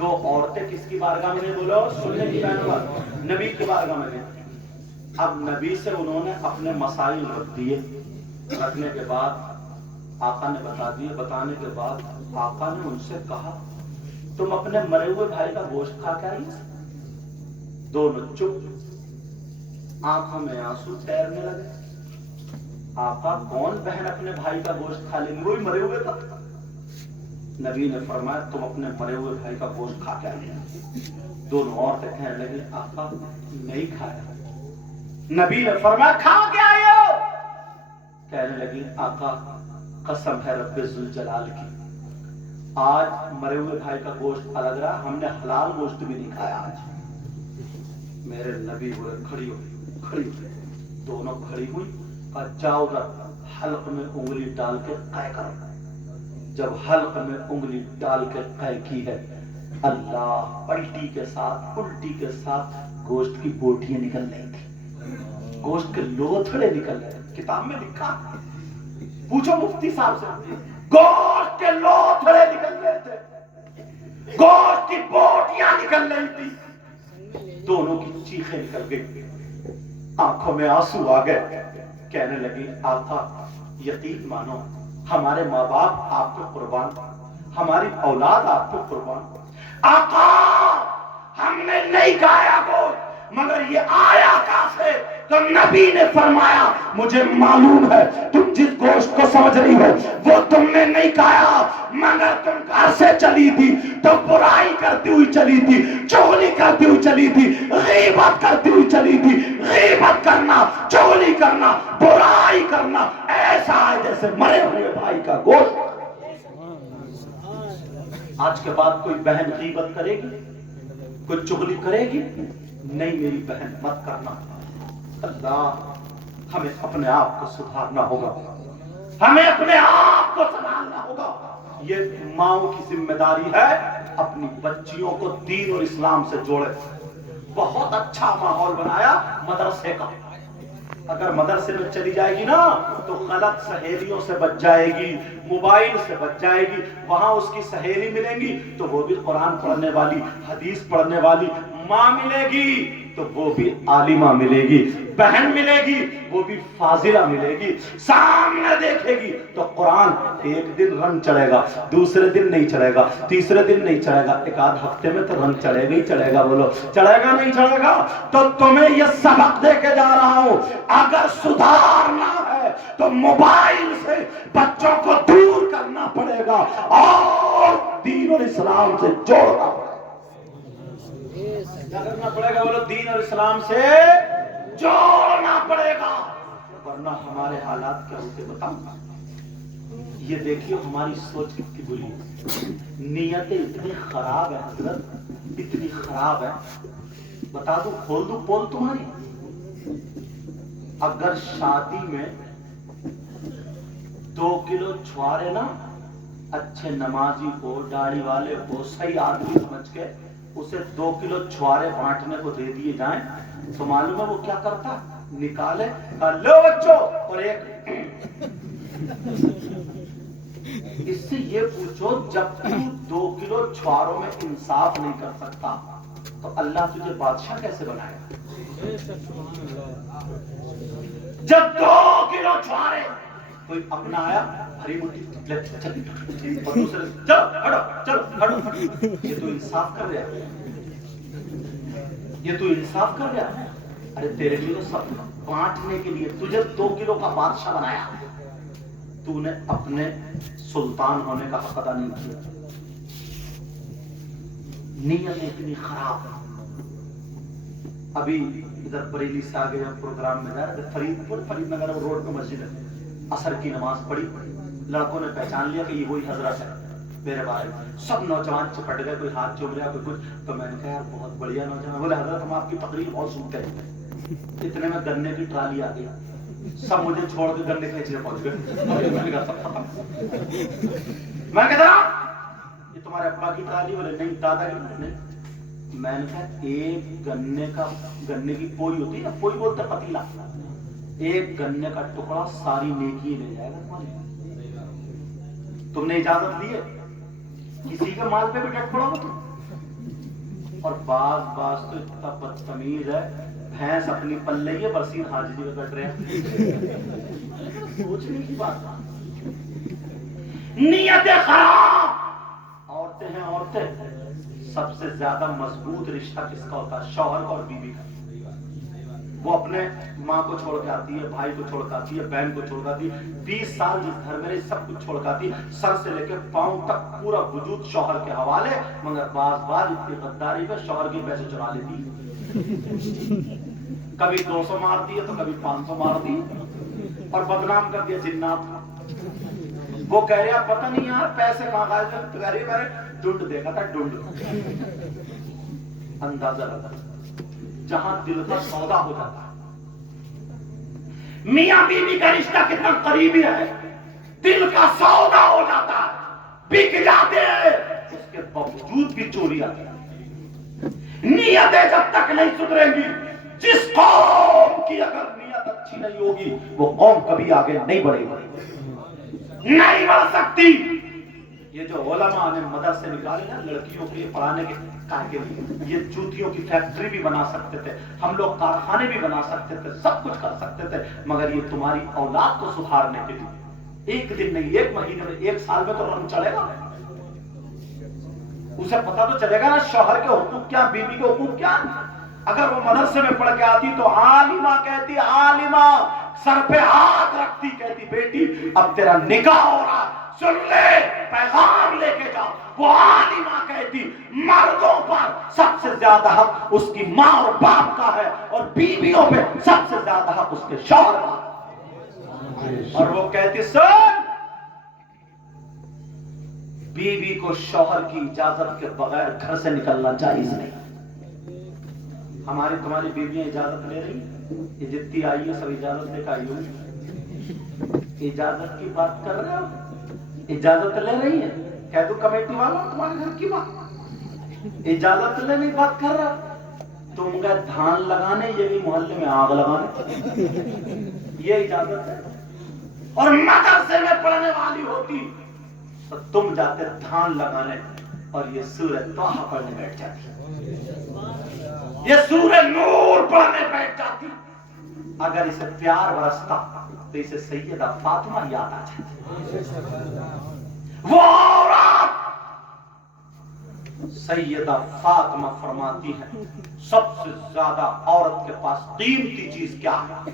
دو عورتیں کس کی بارگاہ میں گئی؟ بولو سننے کی بہنوں، نبی کی بارگاہ میں گئی۔ اب نبی سے انہوں نے اپنے مسائل رکھ دیے، رکھنے کے بعد آقا نے بتا دیے، بتانے کے بعد آقا نے ان سے کہا تم اپنے مرے ہوئے بھائی کا گوشت کھا کے آئی؟ دونوں چپ، آنکھوں میں آنسو تیرنے لگے۔ آقا کون بہن اپنے بھائی کا گوشت کھا لیں گے، وہی مرے ہوئے کا؟ نبی نے فرمایا تم اپنے مرے ہوئے بھائی کا گوشت کھا کے آئی؟ دونوں عورتیں کہنے لگی آقا نہیں کھایا۔ نبی نے فرمایا کھا کے آئے ہو؟ کہنے لگی آقا قسم ہے رب ذوالجلال کی، آج مرے ہوئے بھائی کا گوشت الگ رہا، ہم نے حلال گوشت بھی نہیں کھایا آج۔ میرے نبی بولے کھڑی ہو، دونوں کھڑی ہوئی، کہا جاؤ ادھر حلق میں انگلی ڈال کے قے کرو۔ جب حلق میں انگلی ڈال کے قے کی ہے، اللہ پلٹی کے ساتھ الٹی کے ساتھ گوشت کی بوٹیاں نکل رہی تھی، گوشت کے لوتھڑے نکل رہے تھے۔ کتاب میں لکھا، پوچھو مفتی صاحب سے، گوشت کے لوتھڑے نکل رہے تھے، گوشت کی بوٹیاں نکل رہی تھی، دونوں کی چیخیں نکل گئی، آنکھوں میں آنسو آ گئے۔ کہنے لگی آقا یقین مانو ہمارے ماں باپ آپ کو قربان، ہماری اولاد آپ کو قربان۔ آقا ہم نے نہیں کھایا گوشت، مگر یہ آیا کہاں سے؟ تو نبی نے فرمایا مجھے معلوم ہے تم جس گوشت کو سمجھ رہی ہو وہ تم نے نہیں کھایا، مگر تم گھر سے چلی تھی تو برائی کرتی ہوئی چلی تھی، چغلی کرتی ہوئی چلی تھی، غیبت کرتی ہوئی چلی تھی۔ غیبت کرنا، چغلی کرنا، برائی کرنا ایسا ہے جیسے مرے ہوئے بھائی کا گوشت۔ آج کے بعد کوئی بہن غیبت کرے گی، کوئی چغلی کرے گی؟ نہیں میری بہن مت کرنا۔ اللہ ہمیں اپنے آپ کو سدھارنا ہوگا، ہمیں اپنے آپ کو سنبھالنا ہوگا۔ یہ ماؤں کی ذمہ داری ہے اپنی بچیوں کو دین اور اسلام سے جوڑے۔ بہت اچھا ماحول بنایا مدرسے کا، اگر مدرسے میں چلی جائے گی نا تو غلط سہیلیوں سے بچ جائے گی، موبائل سے بچ جائے گی، وہاں اس کی سہیلی ملیں گی تو وہ بھی قرآن پڑھنے والی، حدیث پڑھنے والی، ماں ملے گی تو وہ بھی عالمہ ملے گی، بہن ملے گی وہ بھی فاضلہ ملے گی، سامنے دیکھے گی تو قرآن ایک دن رنگ چڑھے گا، دوسرے دن نہیں چڑھے گا، تیسرے دن نہیں چڑھے گا، ایک آدھ ہفتے میں تو رنگ چڑھے گا ہی چڑھے گا۔ بولو چڑھے گا نہیں چڑھے گا؟ تو تمہیں یہ سبق دے کے جا رہا ہوں، اگر سدھارنا ہے تو موبائل سے بچوں کو دور کرنا پڑے گا اور دین اور اسلام سے جوڑنا پڑے گا۔ کیا کرنا پڑے گا؟ بولو دین اور اسلام سے جوڑنا پڑے گا، ورنہ ہمارے حالات کیا ہوتے بتاؤں گا۔ یہ دیکھیے ہماری سوچ کتنی بری ہے، نیتیں اتنی خراب ہے حضرت، اتنی خراب ہے، بتا دوں کھول دوں پول تمہاری۔ اگر شادی میں 2 کلو چھوارے نا اچھے نمازی ہو، داڑھی والے ہو، صحیح آدمی سمجھ کے اسے 2 کلو چھوارے بانٹنے کو دے دیے جائیں تو معلوم ہے وہ کیا کرتا؟ نکالے لو بچوں اور ایک اس سے یہ پوچھو جب تو 2 کلو چھواروں میں انصاف نہیں کر سکتا تو اللہ تجھے بادشاہ کیسے بنائے گا؟ جب 2 کلو چھوارے کوئی اپنا آیا ہری مٹی اور دوسرے چلو ہٹو چلو ہٹو، یہ تو انصاف کر رہا ہے، یہ تو انصاف کر رہا ہے۔ ارے تیرے لیے تو سب بانٹنے کے لیے تجھے 2 کلو کا بادشاہ بنایا، تو نے اپنے سلطان ہونے کا حق ادا نہیں کیا۔ نیت اتنی خراب ہے۔ ابھی ادھر بریلی سے آگے جب پروگرام میں جائے فرید نگر روڈ پہ مسجد ہے، عصر کی نماز پڑھی، لڑکوں نے پہچان لیا کہ یہ وہی حضرت ہے میرے بارے میں، سب نوجوان چپٹ گئے، کوئی ہاتھ چوم رہا کوئی کچھ، تو میں نے کہا یار بہت بڑھیا نوجوان، بولے حضرت ہم آپ کی تقریر بہت سنتے ہیں۔ اتنے میں گنے کی ٹرالی آ گئی، سب مجھے چھوڑ کے گنے کھینچنے پہنچ گئے۔ میں کہتا یہ تمہارے ابا کی ٹرالی؟ بولے نہیں دادا کی نہیں۔ میں نے کہا ایک گنے کی پوئی ہوتی ہے نا، پوئی بولتے پتیلا، ایک گنے کا ٹکڑا ساری نیکی لے جائے گا تمہاری۔ تم نے اجازت دی ہے کسی کے مال پہ بھی ڈٹ پڑو گے تم؟ اور بعض تو اتنا بدتمیز ہے، بھینس اپنی پل رہی ہے، برسین حاجی جی کا کٹ رہے ہیں۔ سوچنے کی بات، نیت خراب۔ عورتیں ہیں، عورتیں سب سے زیادہ مضبوط رشتہ کس کا ہوتا ہے؟ شوہر اور بیوی کا۔ وہ اپنے ماں کو چھوڑ کے آتی ہے، بھائی کو چھوڑ کے آتی ہے، بہن کو چھوڑ کے آتی ہے، 20 سال جس گھر میں رہی سب کچھ چھوڑ کے آتی ہے، سر سے لے کے پاؤں تک پورا وجود شوہر کے حوالے، مگر بعض اتنی غداری پہ شوہر کے پیسے چرا لیتی ہے، کبھی 200 مارتی ہے تو کبھی 500 مارتی ہے، اور بدنام کر دیا جنات۔ وہ کہہ رہا پتہ نہیں یار پیسے کہاں گئے تھے، کہہ رہی میں نے ڈنڈ دیکھا تھا، ڈنڈ۔ اندازہ لگا جہاں دل کا سودا ہو جاتا ہے۔ میاں بیوی کا رشتہ کتنا قریبی ہے، دل کا سودا ہو جاتا ہے، بک جاتے ہیں، اس کے باوجود بھی چوری آتی ہے۔ نیتیں جب تک نہیں سدھریں گی، جس قوم کی اگر نیت اچھی نہیں ہوگی وہ قوم کبھی آگے نہیں بڑھے گی، نہیں بڑھ سکتی۔ یہ جو علماء نے مدرسے نکالے نا لڑکیوں کے لیے پڑھانے کے کے لیے، یہ جوتیوں کی فیکٹری بھی بنا سکتے تھے، ہم لوگ کارخانے بھی بنا سکتے تھے، سب کچھ کر سکتے تھے، مگر یہ تمہاری اولاد کو سدھارنے کے لیے ایک دن نہیں، ایک مہینے میں، ایک سال میں تو رنگ چڑھے گا۔ اسے پتا تو چلے گا نا شوہر کے حقوق کیا، بیوی کے حقوق کیا۔ اگر وہ مدرسے میں پڑھ کے آتی تو عالمہ کہتی، عالمہ سر پہ ہاتھ رکھتی، کہتی بیٹی اب تیرا نکاح ہو رہا، سن لے، پیغام لے کے جاؤ۔ وہ عالمہ کہتی مردوں پر سب سے زیادہ حق اس کی ماں اور باپ کا ہے، اور بیویوں پہ سب سے زیادہ حق اس کے شوہر کا۔ اور وہ کہتی سن، بیوی کو شوہر کی اجازت کے بغیر گھر سے نکلنا جائز نہیں۔ ہماری تمہاری بیویاں اجازت لے رہی ہیں، یہ جتنی آئی ہے سب اجازت لے کے آئی ہوئی، اجازت کی بات کر رہے ہو، اجازت لے رہی ہے۔ کہہ دو کمیٹی والا تمہارے گھر کی بات، اجازت لینے کی بات کر رہا، تم گئے دھان لگانے، یہ بھی محلے میں آگ لگانے، یہ اجازت ہے۔ اور مدرسے میں پڑھنے والی ہوتی تو تم جاتے دھان لگانے اور یہ سورہ طہ پڑھنے بیٹھ جاتی، یہ سورہ نور پڑھنے بیٹھ جاتی۔ اگر اسے پیار برستا تو اسے سیدہ فاطمہ یاد آ جاتی۔ وہ عورت سیدہ فاطمہ فرماتی ہے سب سے زیادہ عورت کے پاس قیمتی چیز کیا ہے؟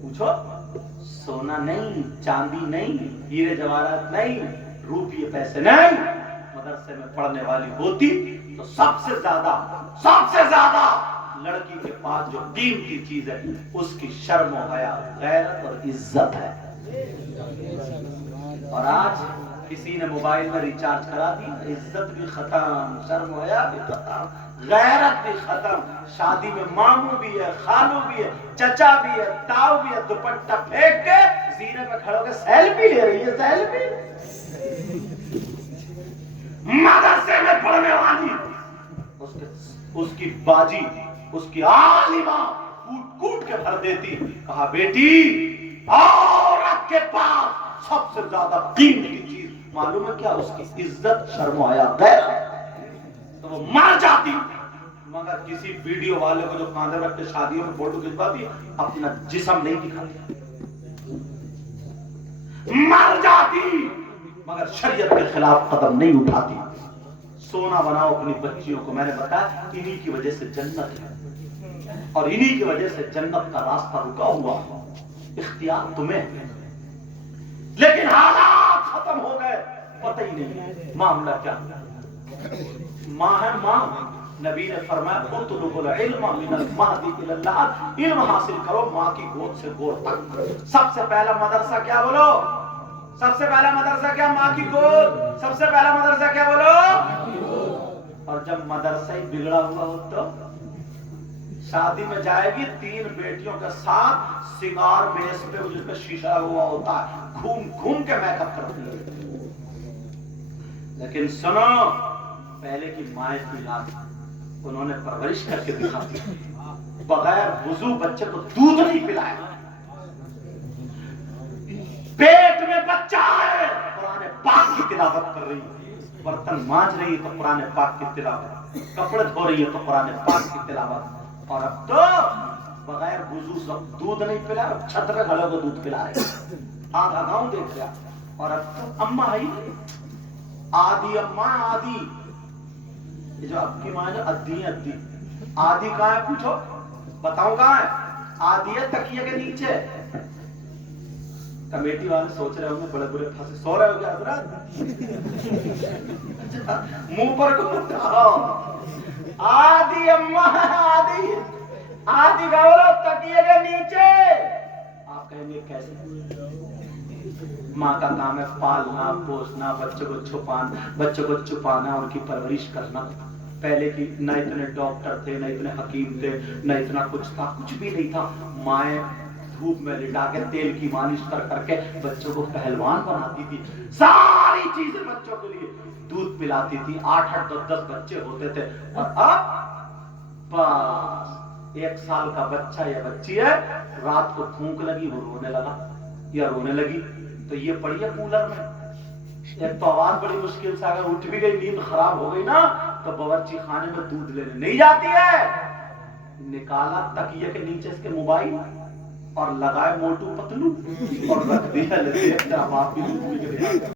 پوچھو، سونا نہیں، چاندی نہیں، ہیرے جواہرات نہیں، روپیے پیسے نہیں۔ مدرسے میں پڑھنے والی ہوتی تو سب سے زیادہ لڑکی کے پاس جو قیمتی چیز ہے اس کی شرم و حیا، غیرت اور عزت ہے۔ اور آج کسی نے موبائل میں ریچارج کرا دی، عزت بھی ختم، شرم و حیا بھی ختم، غیرت بھی ختم۔ شادی میں ماموں بھی ہے، خالو بھی ہے، چچا بھی ہے، تاؤ بھی ہے، دوپٹہ پھینک کے زینے پہ کھڑے ہو کے سیلفی لے رہی ہے، سیلفی۔ مدرسے میں پڑھنے والی اس کی باجی، اس کی عالمہ کوٹ کوٹ کے بھر دیتی، کہا بیٹی عورت کے پاس سب سے زیادہ قیمتی چیز معلوم ہے کیا؟ اس کی عزت، شرم و حیا، غیرت۔ تو وہ مر جاتی، مگر کسی ویڈیو والے کو جو کاندھے رکھ کے شادیوں میں فوٹو کھنچواتی اپنا جسم نہیں دکھاتی، مر جاتی مگر شریعت کے خلاف قدم نہیں اٹھاتی۔ سونا بناؤ اپنی بچیوں کو، میں نے بتایا انہی کی وجہ سے جنت ہے، اور انہی کی وجہ سے جنت کا راستہ رکا ہوا، اختیار تمہیں ہے۔ لیکن حالات ختم ہو گئے، پتہ ہی نہیں معاملہ کیا۔ ماں ہے ماں، نبی نے فرمایا اطلب العلم من المہد الی اللحد، علم حاصل کرو ماں کی گود سے گور تک۔ سب سے پہلا مدرسہ کیا بولو؟ سب سے پہلا مدرسہ کیا؟ ماں کی گود۔ سب سے پہلا مدرسہ کیا بولو؟ اور جب مدرسہ ہی بگڑا ہوا ہو تو شادی میں جائے گی 3 بیٹیوں کے ساتھ، سنگار میز پہ جس پہ شیشہ ہوا ہوتا ہے، گھوم گھوم کے میک اپ کرتی ہے۔ لیکن سنو، پہلے کی مائیں کی یاد، انہوں نے پرورش کر کے دکھاتی، بغیر وضو بچے کو دودھ نہیں پلایا، پیٹ میں بچہ ہے قرآن پاک کی تلاوت کر رہی، برتن مانج رہی ہے تو قرآن پاک کی تلاوت، کپڑے دھو رہی ہے تو قرآن پاک کی تلاوت، اور اب تو بغیر وضو سب دودھ نہیں پلا، چھتر گھڑوں کو دودھ پلا رہے، آدھا گاؤں دیکھ لیا۔ اور اب تو اماں آئی آدھی، اماں آدھی، یہ جو اب کی ماں ہے ادھی ادھی، آدھی کہاں ہے پوچھو، بتاؤں کہاں ہے؟ آدھی ہے تکیے کے نیچے۔ کمیٹی والے سوچ رہے ہوں گے بڑے بڑے پھنسے، سو رہے ہو گیا حضرات؟ منہ پر کو اٹھاؤ، آدھی اماں آدھی، آدھی گورو تکیے کے نیچے۔ آپ کہیں گے کیسے؟ ماں کا کام ہے پالنا پوسنا، بچوں کو چھپانا، بچوں کو چھپانا، ان کی پرورش کرنا۔ پہلے کی نہ اتنے ڈاکٹر تھے، نہ اتنے حکیم تھے، نہ اتنا کچھ تھا، کچھ بھی نہیں تھا۔ مائیں دھوپ میں لٹا کے تیل کی مالش کر کر کے بچوں کو پہلوان بناتی تھی، ساری چیزیں بچوں کے لیے، دودھ پلاتی تھی، 8 10 بچے ہوتے تھے۔ اور اب بس 1 سال کا بچہ یا بچی ہے، رات کو پھونک لگی وہ رونے لگا یا رونے لگی تو یہ پڑی ہے کولر میں، ایک تو آواز بڑی مشکل سے اگر اٹھ بھی گئی، نیند خراب ہو گئی نا تو باورچی خانے میں دودھ لینے نہیں جاتی ہے، نکالا تکیے کے نیچے اس کے موبائل اور لگائے موٹو پتلو اور رکھ دیا، لگے باپ کی دودھ پی کے